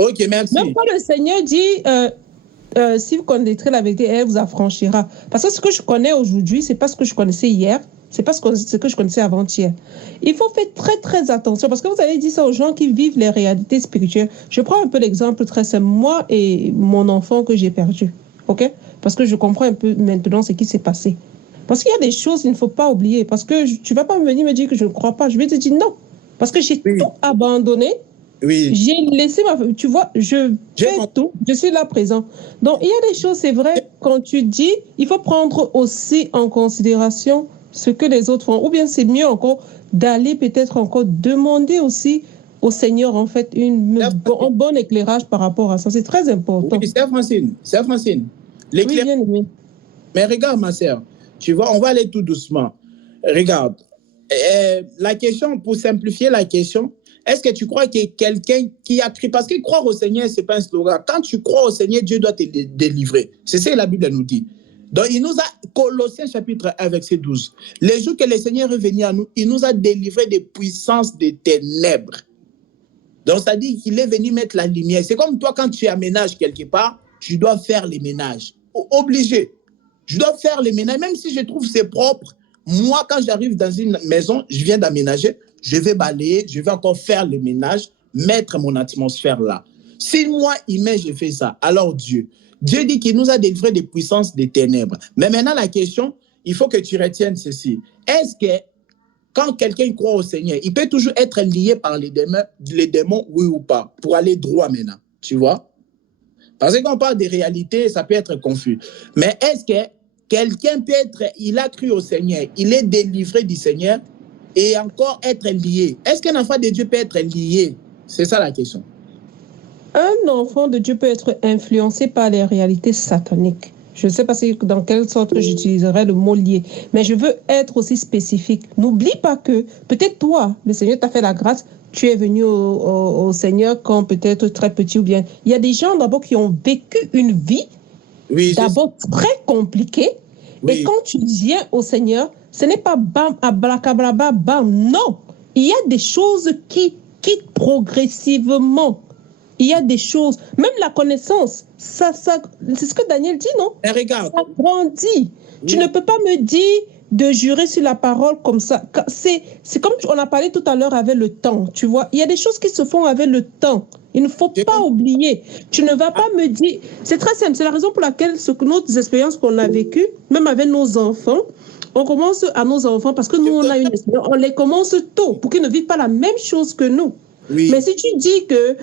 Ok, merci. Même quand le Seigneur dit, si vous connaîtrez la vérité, elle vous affranchira. Parce que ce que je connais aujourd'hui, c'est pas ce que je connaissais hier, c'est pas ce que je connaissais avant-hier. Il faut faire très, très attention, parce que vous allez dire ça aux gens qui vivent les réalités spirituelles. Je prends un peu l'exemple très simple. Moi et mon enfant que j'ai perdu, ok? Parce que je comprends un peu maintenant ce qui s'est passé. Parce qu'il y a des choses qu'il ne faut pas oublier. Parce que tu ne vas pas venir me dire que je ne crois pas. Je vais te dire non. Parce que j'ai tout abandonné. Oui. J'ai laissé ma... Tu vois, je fais tout. Je suis là présent. Donc, il y a des choses, c'est vrai, quand tu dis, il faut prendre aussi en considération ce que les autres font. Ou bien c'est mieux encore d'aller peut-être encore demander aussi au Seigneur, en fait, un bon éclairage par rapport à ça. C'est très important. Oui, c'est Francine. C'est Francine. Oui, bien aimé. Mais regarde, ma sœur, tu vois, on va aller tout doucement. Regarde, la question, pour simplifier la question, est-ce que tu crois qu'il y a quelqu'un qui a cru? Parce que croire au Seigneur, ce n'est pas un slogan. Quand tu crois au Seigneur, Dieu doit te délivrer. C'est ça que la Bible nous dit. Donc, il nous a, Colossiens chapitre 1, verset 12, les jours que le Seigneur est venu à nous, il nous a délivrés des puissances des ténèbres. Donc, ça dit qu'il est venu mettre la lumière. C'est comme toi, quand tu aménages quelque part, tu dois faire les ménages. Obligé. Je dois faire les ménages, même si je trouve c'est propre. Moi, quand j'arrive dans une maison, je viens d'aménager, je vais balayer, je vais encore faire le ménage, mettre mon atmosphère là. Si moi, humain, je fais ça, alors Dieu dit qu'il nous a délivré des puissances des ténèbres. Mais maintenant, la question, il faut que tu retiennes ceci. Est-ce que quand quelqu'un croit au Seigneur, il peut toujours être lié par les démons, oui ou pas, pour aller droit maintenant, tu vois? Parce que quand on parle des réalités, ça peut être confus. Mais est-ce que quelqu'un peut être, il a cru au Seigneur, il est délivré du Seigneur et encore être lié? Est-ce qu'un enfant de Dieu peut être lié? C'est ça la question. Un enfant de Dieu peut être influencé par les réalités sataniques. Je ne sais pas dans quelle sorte j'utiliserai le mot lié, mais je veux être aussi spécifique. N'oublie pas que peut-être toi, le Seigneur t'a fait la grâce, tu es venu au Seigneur quand peut-être très petit ou bien. Il y a des gens d'abord qui ont vécu une vie d'abord très compliquée. Oui. Et quand tu viens au Seigneur, ce n'est pas bam, abracadabra, bam. Non, il y a des choses qui quittent progressivement. Il y a des choses, même la connaissance, ça c'est ce que Daniel dit, non? Mais regarde. Ça grandit. Oui. Tu ne peux pas me dire de jurer sur la parole comme ça. C'est comme on a parlé tout à l'heure avec le temps, tu vois. Il y a des choses qui se font avec le temps. Il ne faut pas oublier. Tu ne vas pas me dire... C'est très simple. C'est la raison pour laquelle nos expériences qu'on a vécues, même avec nos enfants, on commence à nos enfants parce que nous, on a une expérience. On les commence tôt pour qu'ils ne vivent pas la même chose que nous. Oui. Mais si tu dis que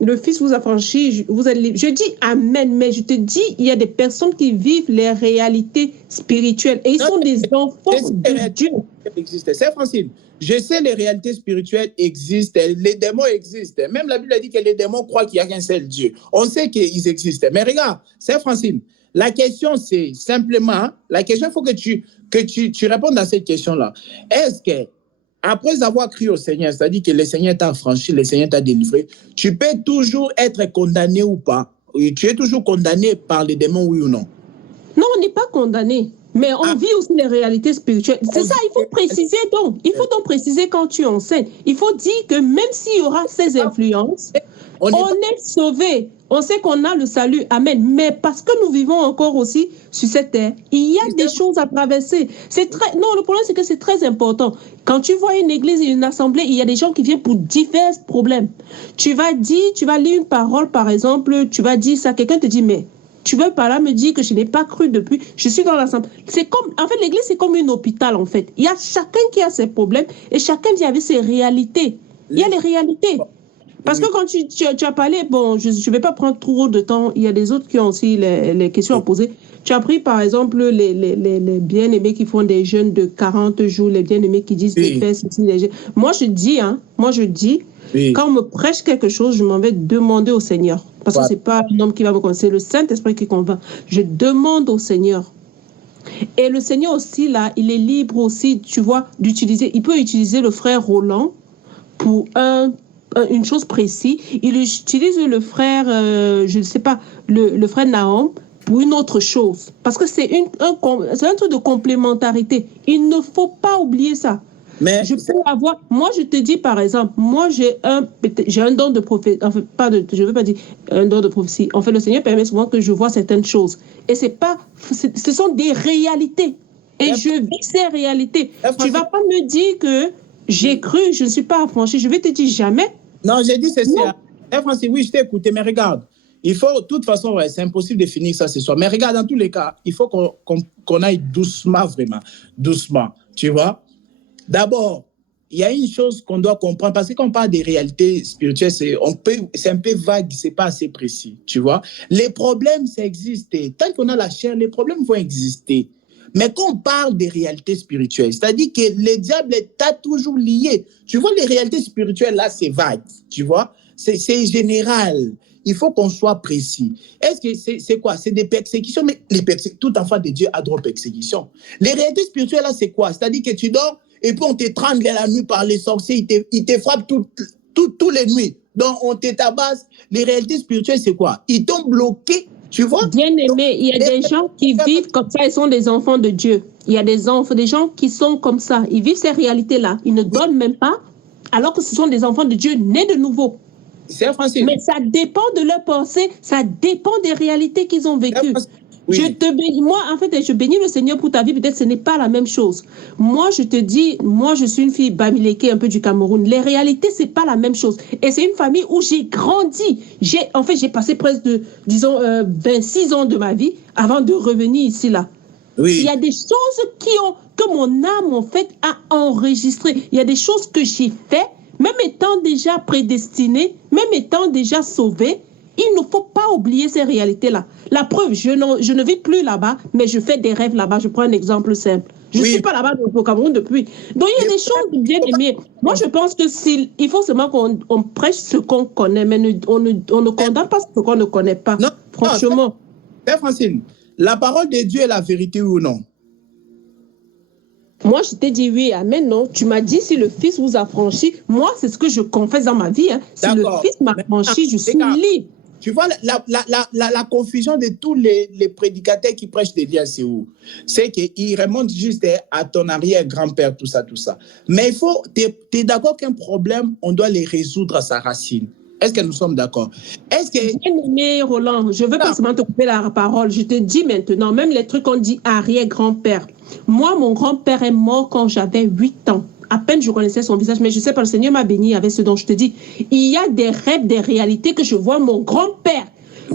le Fils vous a franchi, je dis Amen, mais je te dis, il y a des personnes qui vivent les réalités spirituelles et ils sont des enfants de Dieu. C'est Francine, je sais les réalités spirituelles existent, les démons existent. Même la Bible a dit que les démons croient qu'il n'y a qu'un seul Dieu. On sait qu'ils existent. Mais regarde, c'est Francine, la question c'est simplement, la question, il faut que tu répondes à cette question-là. Est-ce que après avoir cru au Seigneur, c'est-à-dire que le Seigneur t'a franchi, le Seigneur t'a délivré, tu peux toujours être condamné ou pas? Tu es toujours condamné par les démons, oui ou non? Non, on n'est pas condamné, mais on vit aussi les réalités spirituelles. C'est ça, il faut préciser donc. Il faut donc préciser quand tu enseignes. Il faut dire que même s'il y aura ces influences, on est sauvé. On sait qu'on a le salut, amen. Mais parce que nous vivons encore aussi sur cette terre, il y a des choses à traverser. Non, le problème, c'est que c'est très important. Quand tu vois une église et une assemblée, il y a des gens qui viennent pour divers problèmes. Tu vas lire une parole, par exemple, tu vas dire ça, quelqu'un te dit, mais tu veux par là me dire que je n'ai pas cru depuis, je suis dans l'assemblée. En fait, l'église, c'est comme un hôpital, en fait. Il y a chacun qui a ses problèmes et chacun vient avec ses réalités. Il y a les réalités. Parce que quand tu as parlé, bon, je ne vais pas prendre trop de temps, il y a des autres qui ont aussi les questions à poser. Tu as pris, par exemple, les bien-aimés qui font des jeûnes de 40 jours, les bien-aimés qui disent de faire ceci, les jeûnes. Moi, je dis, quand on me prêche quelque chose, je m'en vais demander au Seigneur. Parce que ce n'est pas un homme qui va me convaincre, c'est le Saint-Esprit qui convainc. Je demande au Seigneur. Et le Seigneur aussi, là, il est libre aussi, tu vois, d'utiliser. Il peut utiliser le frère Roland pour une chose précise. Il utilise le frère, je ne sais pas, le frère Nahum pour une autre chose. Parce que c'est un truc de complémentarité. Il ne faut pas oublier ça. Mais je peux avoir... Moi, je te dis, par exemple, moi, j'ai un don de prophétie. Enfin, je ne veux pas dire un don de prophétie. En fait, le Seigneur permet souvent que je vois certaines choses. Et ce sont des réalités. Et je vis ces réalités. Tu ne vas pas me dire que j'ai cru, je ne suis pas affranchi. Je vais te dire jamais. Non, j'ai dit ceci. Francis, oui, je t'ai écouté, mais regarde, il faut, de toute façon, ouais, c'est impossible de finir ça ce soir. Mais regarde, dans tous les cas, il faut qu'on aille doucement, vraiment, doucement, tu vois. D'abord, il y a une chose qu'on doit comprendre, parce que quand on parle des réalités spirituelles, c'est un peu vague, c'est pas assez précis, tu vois. Les problèmes, ça existe. Tant qu'on a la chair, les problèmes vont exister. Mais quand on parle des réalités spirituelles, c'est-à-dire que le diable est toujours lié. Tu vois, les réalités spirituelles, là, c'est vague, tu vois. C'est général. Il faut qu'on soit précis. Est-ce que c'est quoi? C'est des persécutions, mais tout enfant de Dieu a droit aux persécutions. Les réalités spirituelles, là, c'est quoi? C'est-à-dire que tu dors et puis on t'étrangle la nuit par les sorciers, ils te frappent toutes les nuits. Donc, on te tabasse. Les réalités spirituelles, c'est quoi? Ils t'ont bloqué. Tu vois? Bien aimé, il y a des gens qui vivent comme ça, ils sont des enfants de Dieu. Il y a des gens qui sont comme ça, ils vivent ces réalités-là, ils ne dorment même pas, alors que ce sont des enfants de Dieu nés de nouveau. C'est Francis. Mais ça dépend de leur pensée, ça dépend des réalités qu'ils ont vécues. Oui. Moi, en fait, je bénis le Seigneur pour ta vie. Peut-être ce n'est pas la même chose. Moi, je te dis, moi, je suis une fille Bamileke, un peu du Cameroun. Les réalités, c'est pas la même chose. Et c'est une famille où j'ai grandi. En fait, j'ai passé presque, disons, 26 ans de ma vie avant de revenir ici, là. Oui. Il y a des choses que mon âme, en fait, a enregistrées. Il y a des choses que j'ai faites, même étant déjà prédestinée, même étant déjà sauvée. Il ne faut pas oublier ces réalités-là. La preuve, je ne vis plus là-bas, mais je fais des rêves là-bas. Je prends un exemple simple. Je ne suis pas là-bas au Cameroun depuis. Donc, il y a des choses bien aimées. Moi, je pense que il faut seulement qu'on prêche ce qu'on connaît, mais on ne condamne pas ce qu'on ne connaît pas. Non, franchement. Père Francine, la parole de Dieu est la vérité ou non? Moi, je t'ai dit oui, amen, non. Tu m'as dit si le Fils vous a franchi. Moi, c'est ce que je confesse dans ma vie. Hein. Si le Fils m'a franchi, je suis libre. Tu vois, la confusion de tous les prédicateurs qui prêchent des liens, c'est où? C'est qu'ils remontent juste à ton arrière-grand-père, tout ça, tout ça. Mais tu es d'accord qu'un problème, on doit les résoudre à sa racine. Est-ce que nous sommes d'accord? Bien-aimé, Roland, je ne veux pas seulement te couper la parole. Je te dis maintenant, même les trucs qu'on dit arrière-grand-père. Moi, mon grand-père est mort quand j'avais 8 ans. À peine je connaissais son visage, mais je sais pas, le Seigneur m'a béni avec ce dont je te dis. Il y a des rêves, des réalités que je vois mon grand-père.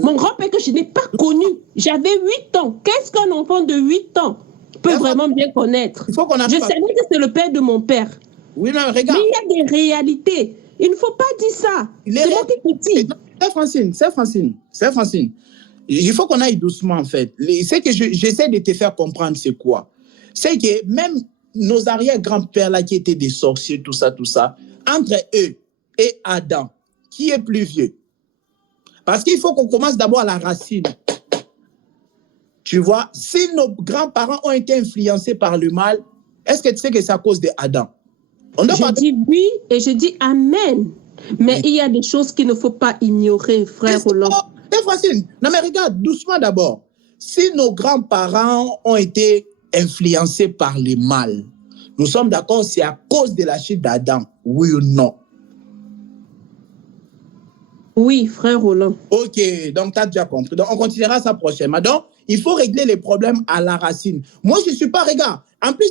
Mon grand-père que je n'ai pas connu. J'avais 8 ans. Qu'est-ce qu'un enfant de 8 ans peut vraiment bien connaître? Je savais que c'est le père de mon père. Oui, non, regarde. Mais il y a des réalités. Il ne faut pas dire ça. C'est moi qui petit. C'est Francine. Il faut qu'on aille doucement, en fait. Ce que j'essaie de te faire comprendre, c'est quoi? C'est que même nos arrière-grands-pères là qui étaient des sorciers, tout ça, entre eux et Adam, qui est plus vieux? Parce qu'il faut qu'on commence d'abord à la racine. Tu vois, si nos grands-parents ont été influencés par le mal, est-ce que tu sais que c'est à cause d'Adam? Je dis oui et je dis amen. Mais il y a des choses qu'il ne faut pas ignorer, frère Roland. C'est facile. Non mais regarde, doucement d'abord. Si nos grands-parents ont été influencés par le mal, nous sommes d'accord, c'est à cause de la chute d'Adam, oui ou non? Oui, frère Roland. Ok, donc tu as déjà compris. Donc on continuera ça prochainement. Donc, il faut régler les problèmes à la racine. Moi, je ne suis pas, regarde, en plus,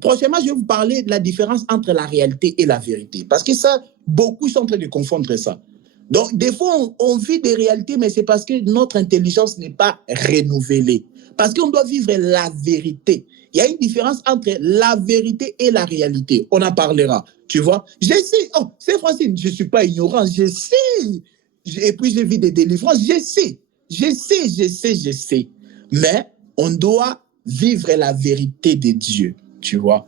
prochainement, je vais vous parler de la différence entre la réalité et la vérité. Parce que ça, beaucoup sont en train de confondre ça. Donc, des fois, on vit des réalités, mais c'est parce que notre intelligence n'est pas renouvelée. Parce qu'on doit vivre la vérité. Il y a une différence entre la vérité et la réalité. On en parlera, tu vois. Je sais, oh, c'est Francine, je ne suis pas ignorant, je sais. Et puis, j'ai vu des délivrances, je sais. Mais on doit vivre la vérité de Dieu, tu vois.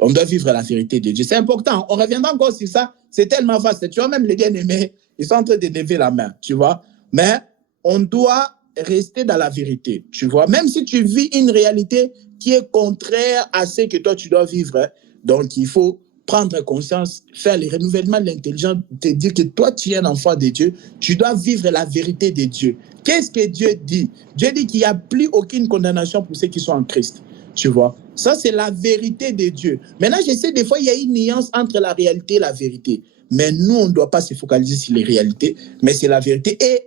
On doit vivre la vérité de Dieu. C'est important. On reviendra encore sur ça. C'est tellement facile. Tu vois, même les bien-aimés, ils sont en train de lever la main, tu vois. Mais on doit rester dans la vérité, tu vois. Même si tu vis une réalité qui est contraire à ce que toi, tu dois vivre. Donc, il faut prendre conscience, faire le renouvellement de l'intelligence, te dire que toi, tu es un enfant de Dieu. Tu dois vivre la vérité de Dieu. Qu'est-ce que Dieu dit? Dieu dit qu'il n'y a plus aucune condamnation pour ceux qui sont en Christ. Tu vois? Ça, c'est la vérité de Dieu. Maintenant, je sais, des fois, il y a une nuance entre la réalité et la vérité. Mais nous, on ne doit pas se focaliser sur les réalités, mais c'est la vérité. Et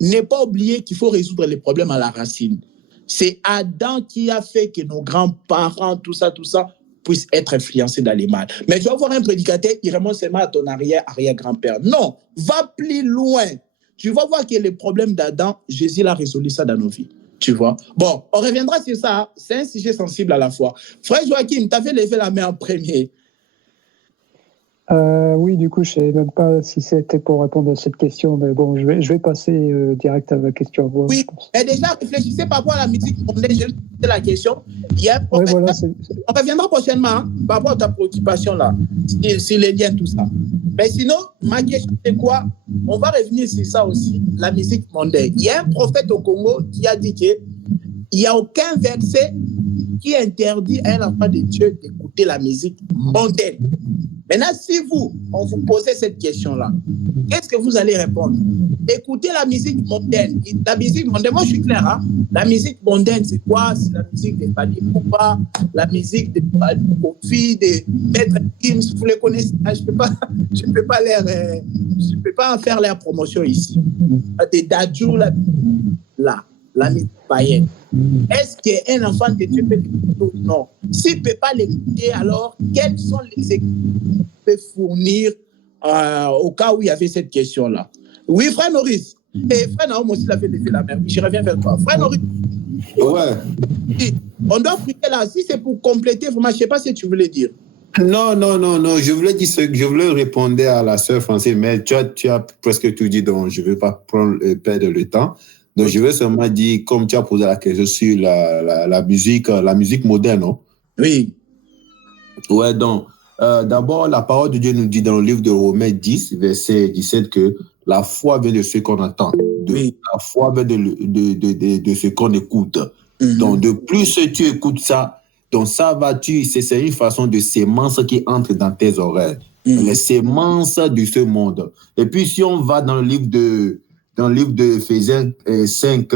ne pas oublier qu'il faut résoudre les problèmes à la racine. C'est Adam qui a fait que nos grands-parents, tout ça, puissent être influencés dans les mal. Mais tu vas voir un prédicateur, il remonte seulement à ton arrière-grand-père. Non, va plus loin. Tu vas voir que les problèmes d'Adam, Jésus l'a résolu ça dans nos vies. Tu vois? Bon, on reviendra sur ça. C'est un sujet sensible à la fois. Frère Joachim, tu avais levé la main en premier. Oui, du coup, je ne sais même pas si c'était pour répondre à cette question, mais bon, je vais passer direct à la question. Oui, mais déjà, réfléchissez par rapport à la musique. J'ai posé la question. Ouais, voilà, on reviendra prochainement par rapport à ta préoccupation là, sur les liens, tout ça. Mais sinon, ma question, c'est quoi? On va revenir sur ça aussi, la musique mondaine. Il y a un prophète au Congo qui a dit qu'il n'y a aucun verset qui interdit à un enfant de Dieu d'écouter la musique mondaine. Maintenant, si on vous posait cette question-là, qu'est-ce que vous allez répondre? Écoutez la musique mondaine. La musique mondaine, moi je suis clair, hein? La musique mondaine, c'est quoi? C'est la musique des Fally Ipupa, la musique des Kofi, des Maître Gims, vous les connaissez. Je ne peux pas en faire leur promotion ici. Des Dadju, la musique païenne. Est-ce qu'un enfant de Dieu peut l'écouter ou non? S'il ne peut pas l'écouter, alors quels sont les équipes qu'il peut fournir au cas où il y avait cette question-là? Oui, frère Norris. Et frère Naom aussi l'a fait lever la main. Je reviens vers toi. Frère Norris. Ouais. On doit prier là. Si c'est pour compléter, vraiment, je ne sais pas ce que tu voulais dire. Non. Je voulais dire je voulais répondre à la sœur Francine, mais tu as presque tout dit, donc je ne vais pas perdre le temps. Donc, je vais seulement dire, comme tu as posé la question sur la musique moderne, non? Oui. Ouais, donc, d'abord, la parole de Dieu nous dit dans le livre de Romains 10, verset 17, que la foi vient de ce qu'on entend. La foi vient de ce qu'on écoute. Mm-hmm. Donc, de plus tu écoutes ça, donc ça c'est une façon de sémence qui entre dans tes oreilles. Mm-hmm. Les sémences de ce monde. Et puis, si on va dans le livre de Éphésiens 5,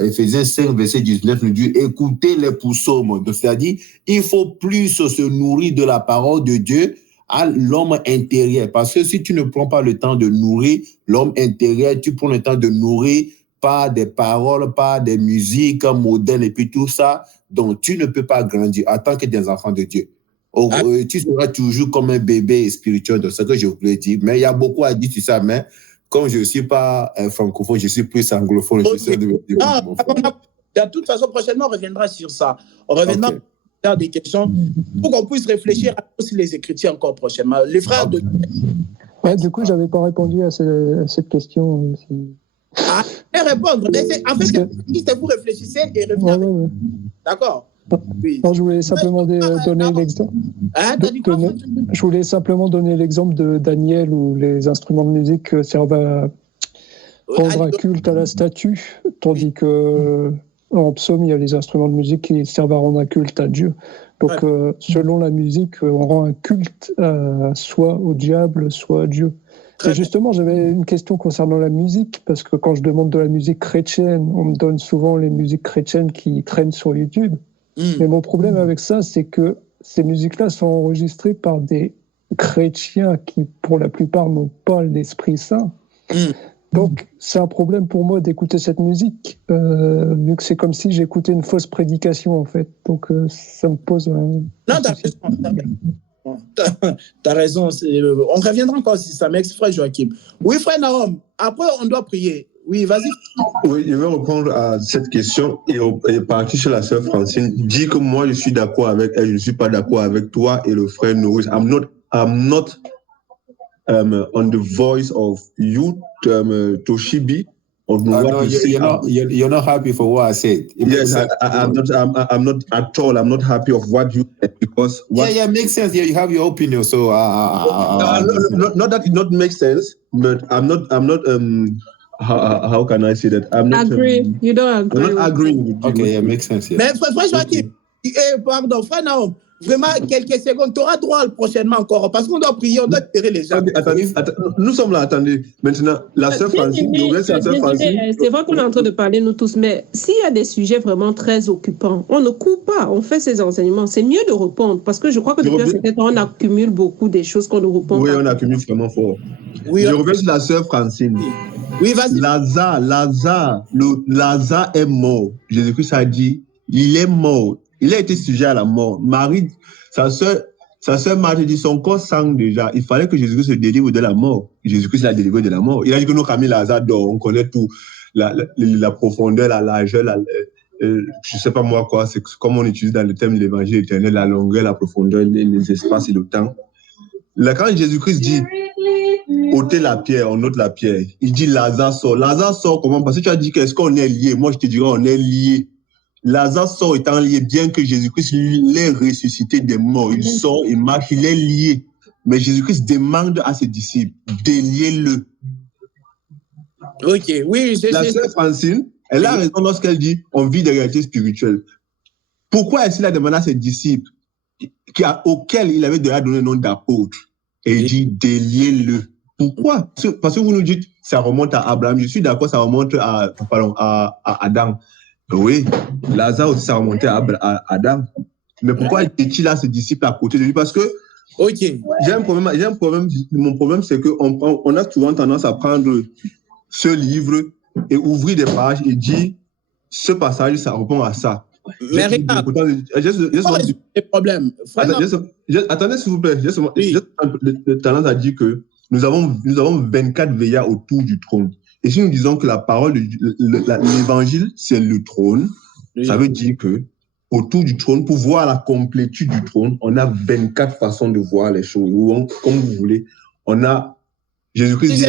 Éphésiens 5, verset 19, nous dit écoutez les psaumes. C'est-à-dire, il faut plus se nourrir de la parole de Dieu à l'homme intérieur. Parce que si tu ne prends pas le temps de nourrir l'homme intérieur, tu prends le temps de nourrir par des paroles, par des musiques modernes et puis tout ça, donc tu ne peux pas grandir en tant que des enfants de Dieu. Tu seras toujours comme un bébé spirituel, c'est ce que je voulais dire. Mais il y a beaucoup à dire sur ça, mais comme je ne suis pas francophone, je suis plus anglophone. Okay. De toute façon, prochainement, on reviendra sur ça. On reviendra sur des questions pour qu'on puisse réfléchir sur les Écritures encore prochainement. Les frères de... Ouais, du coup, je n'avais pas répondu à cette question. Répondre. En fait, c'est vous réfléchissez et revenez. Ouais. D'accord. Oui. Non, je voulais simplement donner l'exemple. Je voulais simplement donner l'exemple de Daniel où les instruments de musique servent à rendre un culte à la statue, tandis que en psaume, il y a les instruments de musique qui servent à rendre un culte à Dieu. Donc, selon la musique, on rend un culte soit au diable, soit à Dieu. Et justement, j'avais une question concernant la musique, parce que quand je demande de la musique chrétienne, on me donne souvent les musiques chrétiennes qui traînent sur YouTube. Mais mon problème avec ça, c'est que ces musiques-là sont enregistrées par des chrétiens qui, pour la plupart, n'ont pas l'Esprit Saint. Donc, c'est un problème pour moi d'écouter cette musique, vu que c'est comme si j'écoutais une fausse prédication, en fait. Donc, ça me pose un... Non, t'as raison. On reviendra encore sur ça, mais frère Joachim. Oui, frère Naom, après, on doit prier. Oui, vas-y. Oui, je vais répondre à cette question et partir sur la sœur Francine. Dis que moi, je suis d'accord avec elle, je ne suis pas d'accord avec toi et le frère Norris. I'm not on the voice of you, Toshibi. No, you're not happy for what I said. Yes, I'm not at all. I'm not happy of what you said because... makes sense. Yeah, you have your opinion, so... not that it not makes sense, but I'm not how can I say that? I'm not agree. You don't agree. I'm not agreeing with you. Okay, yeah, makes sense. Yeah. Mais frère Joachim, pardon, frère Naom, vraiment quelques secondes. Tu auras droit prochainement encore, parce qu'on doit prier, on doit tirer les gens. Attendez, nous sommes là, attendez. Maintenant, la sœur Francine, c'est vrai qu'on est en train de parler, nous tous, mais s'il y a des sujets vraiment très occupants, on ne coupe pas, on fait ces enseignements. C'est mieux de répondre, parce que je crois que depuis un certain temps, on accumule beaucoup des choses qu'on ne répond pas. Oui, on accumule vraiment fort. Oui, je reviens sur la sœur Francine. Oui, vas-y. Lazare est mort. Jésus-Christ a dit, il est mort. Il a été sujet à la mort. Marie, sa sœur Marie dit, son corps sang déjà. Il fallait que Jésus-Christ se délivre de la mort. Jésus-Christ l'a délivré de la mort. Il a dit que nous, Camille Lazare dort. On connaît tout. La profondeur, la largeur, je sais pas moi quoi, c'est comme on utilise dans le thème de l'évangile éternel, la longueur, la profondeur, les espaces et le temps. Là, quand Jésus-Christ dit, ôtez la pierre, on ôte la pierre. Il dit, Lazare sort. Lazare sort comment? Parce que tu as dit qu'est-ce qu'on est lié? Moi, je te dirais, on est lié. Lazare sort étant lié, bien que Jésus-Christ l'ait ressuscité des morts. Il sort, il marche, il est lié. Mais Jésus-Christ demande à ses disciples, déliez-le. Ok, oui. La sœur Francine, elle a raison lorsqu'elle dit, on vit des réalités spirituelles. Pourquoi est-ce qu'il a demandé à ses disciples, auxquels il avait déjà donné le nom d'apôtre, et il dit, déliez-le. Pourquoi? Parce que vous nous dites, ça remonte à Abraham. Je suis d'accord, ça remonte à Adam. Oui, Lazare aussi, ça remontait à Adam. Mais pourquoi est-il à ses disciples à côté de lui? Parce que j'ai un problème. Mon problème, c'est qu'on a souvent tendance à prendre ce livre et ouvrir des pages et dire, ce passage, ça répond à ça. Mais regarde, j'ai problème. Attendez, s'il vous plaît. J'ai tendance à dire que nous avons 24 veillards autour du trône. Et si nous disons que la parole, l'évangile, c'est le trône, ça veut dire que autour du trône, pour voir la complétude du trône, on a 24 façons de voir les choses. Ou comme vous voulez, on a Jésus-Christ dit,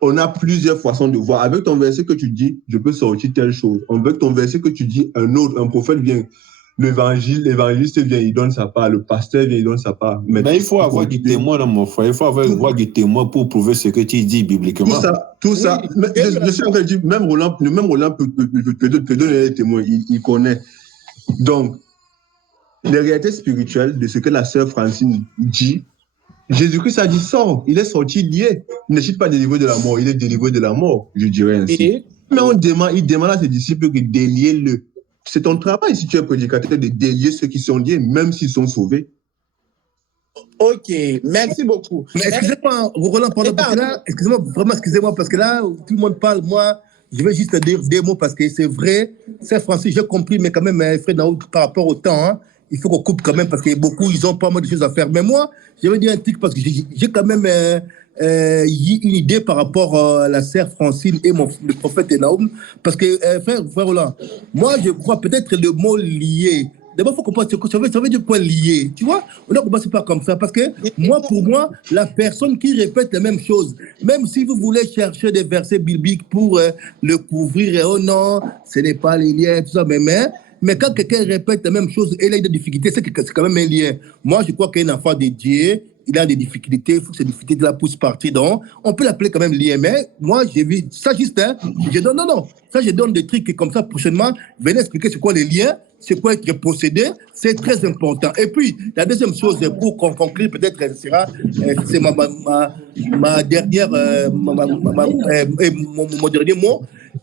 on a plusieurs façons de voir. Avec ton verset que tu dis, je peux sortir telle chose. Avec ton verset que tu dis, un prophète vient. L'évangéliste vient, il donne sa part. Le pasteur vient, il donne sa part. Mais il faut avoir du témoin dans mon frère. Il faut avoir du témoin pour prouver ce que tu dis bibliquement. Tout ça. Oui. Je suis en train de dire, même Roland peut donner les témoins. Il connaît. Donc, les réalités spirituelles de ce que la sœur Francine dit, Jésus-Christ a dit, sort. Il est sorti lié. Il ne n'est pas délivré de la mort. Il est délivré de la mort, je dirais ainsi. Mais il demande à ses disciples de délier-le. C'est ton travail, si tu es prédicateur, de délier ceux qui sont liés, même s'ils sont sauvés. Ok, merci beaucoup. Mais excusez-moi, Roland, excusez-moi, parce que là, tout le monde parle, moi, je vais juste dire des mots, parce que c'est vrai, c'est français, j'ai compris, mais quand même, Fred, par rapport au temps, hein, il faut qu'on coupe quand même, parce que beaucoup, ils ont pas mal de choses à faire. Mais moi, je vais dire un truc, parce que j'ai quand même une idée par rapport à la sœur Francine et le prophète Naoum, parce que, frère Roland, moi, je crois peut-être le mot lié. D'abord, il faut comprendre ce que ça veut dire point lié. Tu vois, on ne commence pas comme ça. Parce que pour moi, la personne qui répète la même chose, même si vous voulez chercher des versets bibliques pour le couvrir, et oh non, ce n'est pas les liens, tout ça, mais quand quelqu'un répète la même chose et il a des difficultés, c'est quand même un lien. Moi, je crois qu'un enfant de Dieu, il a des difficultés, il faut que ces difficultés de la pousse partir. Donc, on peut l'appeler quand même lien. Mais moi, j'ai vu ça juste, hein, je donne des trucs comme ça prochainement. Venez expliquer c'est quoi les liens, c'est quoi être procédé, c'est très important. Et puis, la deuxième chose, pour conclure, peut-être, c'est ma dernière, mon dernier mot.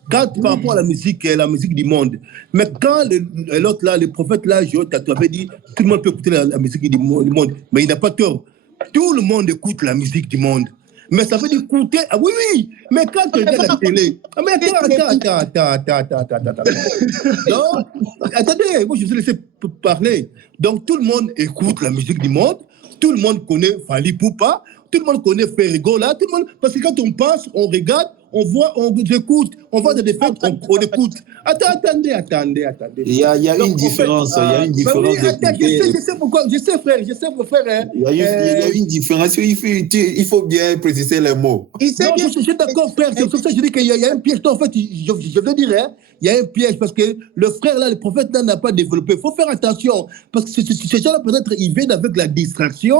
Quand par rapport à la musique du monde, mais quand l'autre là, le prophète là, tu avais dit, tout le monde peut écouter la musique du monde, mais il n'a pas tort. Tout le monde écoute la musique du monde. Mais ça veut dire écouter. Ah oui, mais quand tu regardes la télé. Ah, mais attends. Donc, attendez, moi je vous ai laissé parler. Donc tout le monde écoute la musique du monde. Tout le monde connaît Fally Ipupa. Tout le monde connaît Ferrigola. Tout le monde. Parce que quand on passe, on regarde, on voit, on écoute, on voit des fêtes, on écoute. Attendez. Il y a une différence. Il y a une différence. Je sais pourquoi. Je sais, frère. Il y a une différence. Il faut bien préciser les mots. Je suis d'accord, frère. C'est pour ça que je dis qu'il y a un piège. En fait, je veux dire, hein, il y a un piège parce que le frère là, le prophète là n'a pas développé. Il faut faire attention parce que ces gens-là, peut-être, ils viennent avec la distraction.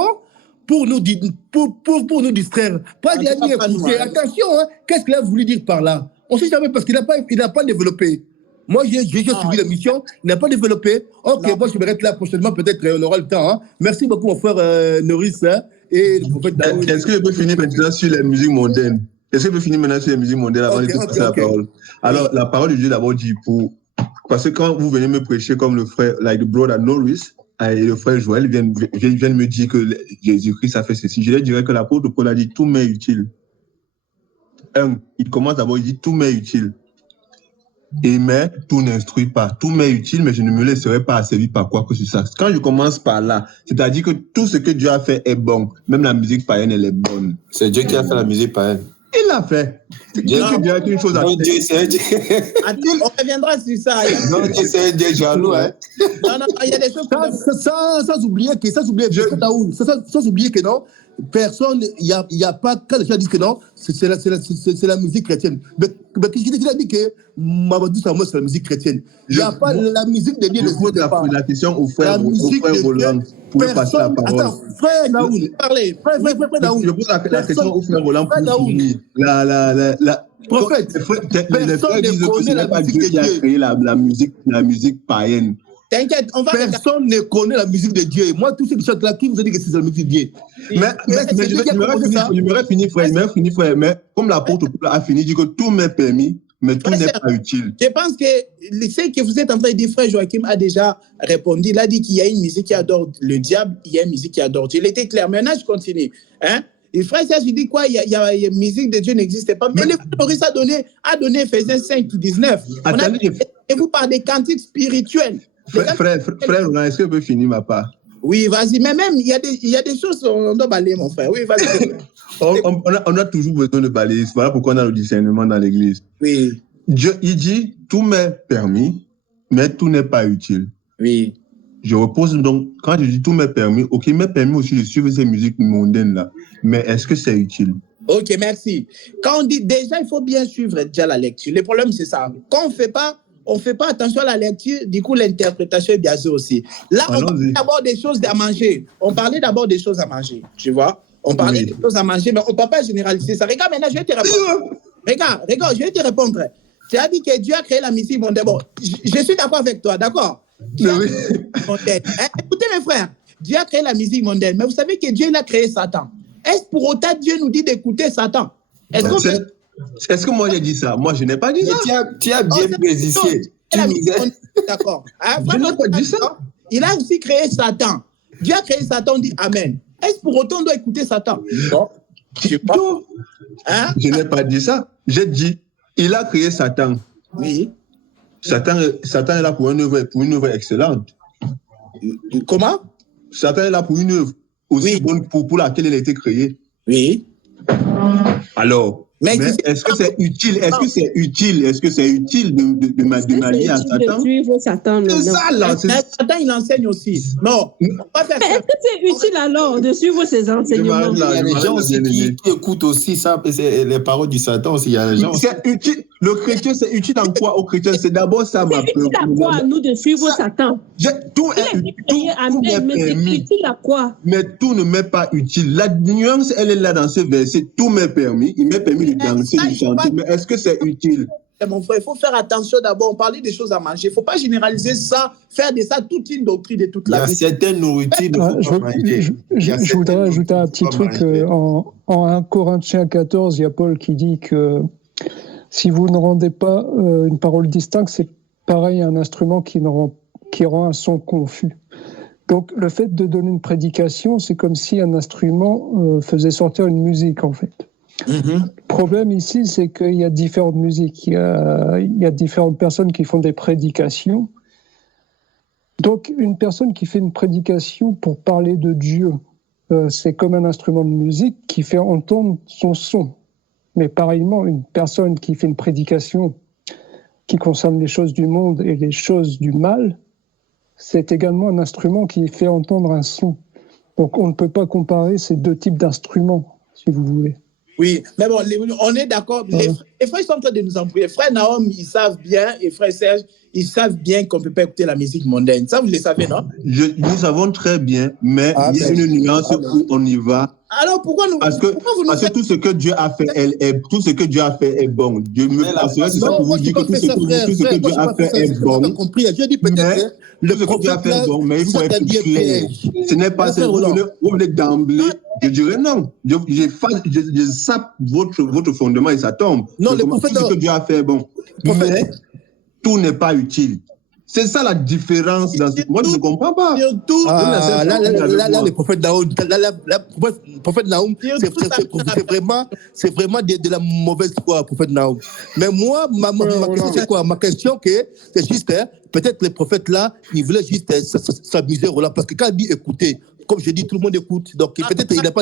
Pour nous distraire. Pas de la nuit. Attention, hein, qu'est-ce qu'il a voulu dire par là? On ne sait jamais parce qu'il n'a pas développé. Moi, j'ai suivi l'émission, il n'a pas développé. Ok, moi, je vais être là prochainement, peut-être on aura le temps. Hein. Merci beaucoup, mon frère Norris et le prophète Daoud. Est-ce que je peux finir maintenant sur les musiques mondaines? Est-ce que je peux finir maintenant sur les musiques mondaines avant de passer la parole? Alors, la parole de Dieu d'abord dit parce que quand vous venez me prêcher comme le frère, like the brother Norris, et le frère Joël viennent me dire que Jésus-Christ a fait ceci, je leur dirais que l'apôtre Paul a dit tout m'est utile. Il commence d'abord, il dit tout m'est utile. Et mais tout n'instruit pas. Tout m'est utile, mais je ne me laisserai pas asservir par quoi que ce soit. Quand je commence par là, c'est-à-dire que tout ce que Dieu a fait est bon. Même la musique païenne, elle est bonne. C'est Dieu qui a fait la musique païenne. Il l'a fait. Dieu a une chose à faire. Dieu, c'est Dieu. On reviendra sur ça. Non, Dieu, c'est un Dieu jaloux. Hein. Non, il y a des choses. Sans oublier que non, personne, il n'y a pas, quand les gens disent que non, c'est la musique chrétienne. Mais qui a dit que Mamadou Samuel, c'est la musique chrétienne? Il n'y a pas la musique de Dieu. Je pose la question au frère Roland. Personne. Attends, frère Naoul, parlez. Frère Naoul. Je pose la question au frère Roland pour finir. Prophète, personne ne connaît la musique de Dieu. Qui a créé la musique païenne. T'inquiète, personne ne connaît la musique de Dieu. Moi, tous ceux qui chantent là, qui vous a dit que c'est la musique de Dieu? Mais je fini, frère. Mais comme l'apôtre a fini, il dit que tout m'est permis, mais tout n'est pas utile. Je pense que ce que vous êtes en train de dire, frère Joachim a déjà répondu. Il a dit qu'il y a une musique qui adore le diable, il y a une musique qui adore Dieu. Il était clair. Maintenant, je continue. Hein? Et frère Serge, il dit quoi? Il y a une musique de Dieu n'existait pas. Mais le Maurice a donné Ephésiens 5, 19. Et vous parlez des cantiques spirituels. Frère, est-ce que je peux finir ma part? Oui, vas-y. Mais même, il y a des choses, on doit balayer, mon frère. Oui, vas-y. on a toujours besoin de balayer. Voilà pourquoi on a le discernement dans l'église. Oui. Dieu, il dit, tout m'est permis, mais tout n'est pas utile. Oui. Je repose donc, quand je dis tout m'est permis, ok, il m'est permis aussi de suivre ces musiques mondaines-là. Mais est-ce que c'est utile? Ok, merci. Quand on dit, déjà, il faut bien suivre déjà la lecture. Le problème, c'est ça. Quand on ne fait pas attention à la lecture, du coup, l'interprétation est biaisée aussi. Là, on parlait d'abord des choses à manger. Tu vois? On parlait des choses à manger, mais on ne peut pas généraliser ça. Regarde, maintenant, je vais te répondre. Regarde, je vais te répondre. Tu as dit que Dieu a créé la musique mondaine. Bon, je suis d'accord avec toi, d'accord? Écoutez, mes frères, Dieu a créé la musique mondaine, mais vous savez que Dieu a créé Satan. Est-ce pour autant Dieu nous dit d'écouter Satan? Est-ce que moi j'ai dit ça? Moi je n'ai pas dit ça. Tu as bien précisé. D'accord. Je n'ai pas dit ça. Il a aussi créé Satan. Dieu a créé Satan, on dit Amen. Est-ce pour autant on doit écouter Satan? Non. Je n'ai pas dit ça. J'ai dit, il a créé Satan. Oui. Satan est là pour une œuvre excellente. Comment? Satan est là pour une œuvre aussi bonne pour laquelle il a été créé. Oui. Alors, mais est-ce que c'est utile? Est-ce que c'est utile de m'allier à Satan? C'est ça, là. Satan, il enseigne aussi. Non. Mais est-ce que c'est utile alors de suivre ses enseignements? Il y a des gens aussi qui écoutent aussi ça, les paroles du Satan aussi. Il y a des gens c'est utile. Le chrétien, c'est utile en quoi au chrétien? C'est d'abord ça, ma peur. C'est utile à quoi à nous de suivre Satan? Tout est utile. Mais c'est utile à quoi? Mais tout ne m'est pas utile. La nuance, elle est là dans ce verset. Tout m'est permis. Il m'est permis de danser, de chanter. Mais est-ce que c'est utile? Mon frère, il faut faire attention d'abord. On parlait des choses à manger. Il ne faut pas généraliser ça, faire de ça toute une doctrine de toute la vie. Il y a certaines nourritures qu'il faut pas manger. Je voudrais ajouter un petit truc. En 1 Corinthiens 14, il y a Paul qui dit que si vous ne rendez pas une parole distincte, c'est pareil à un instrument qui rend un son confus. Donc, le fait de donner une prédication, c'est comme si un instrument faisait sortir une musique, en fait. Le problème ici, c'est qu'il y a différentes musiques. Il y a différentes personnes qui font des prédications. Donc, une personne qui fait une prédication pour parler de Dieu, c'est comme un instrument de musique qui fait entendre son son. Mais pareillement, une personne qui fait une prédication qui concerne les choses du monde et les choses du mal, c'est également un instrument qui fait entendre un son. Donc on ne peut pas comparer ces deux types d'instruments, si vous voulez. Oui, mais bon, on est d'accord. Les frères sont en train de nous embrouiller. Frère Naom, ils savent bien, et frère Serge, ils savent bien qu'on ne peut pas écouter la musique mondaine. Ça, vous le savez, non? Nous savons très bien, mais il y a une nuance où on y va Alors pourquoi nous... Parce que tout ce que Dieu a fait est bon. Dieu me assurer, c'est ça pour vous dire que tout ce que Dieu a fait est bon. Je dis peut-être le prophète est bon, mais il faut être clair. Ce n'est pas ça. Vous venez d'emblée. Je dirais non. Je sape votre fondement et ça tombe. Non, le prophète... Tout ce que Dieu a fait est bon. Mais tout n'est pas utile. C'est ça la différence. Moi, je ne comprends pas. Là, le prophète Naoum, c'est vraiment de la mauvaise foi, le prophète Naoum. Mais moi, ma question, c'est quoi? Ma question, c'est juste, peut-être le prophète là, il voulait juste s'amuser, parce que quand il dit écouter, comme je dis, tout le monde écoute. Donc peut-être il n'a pas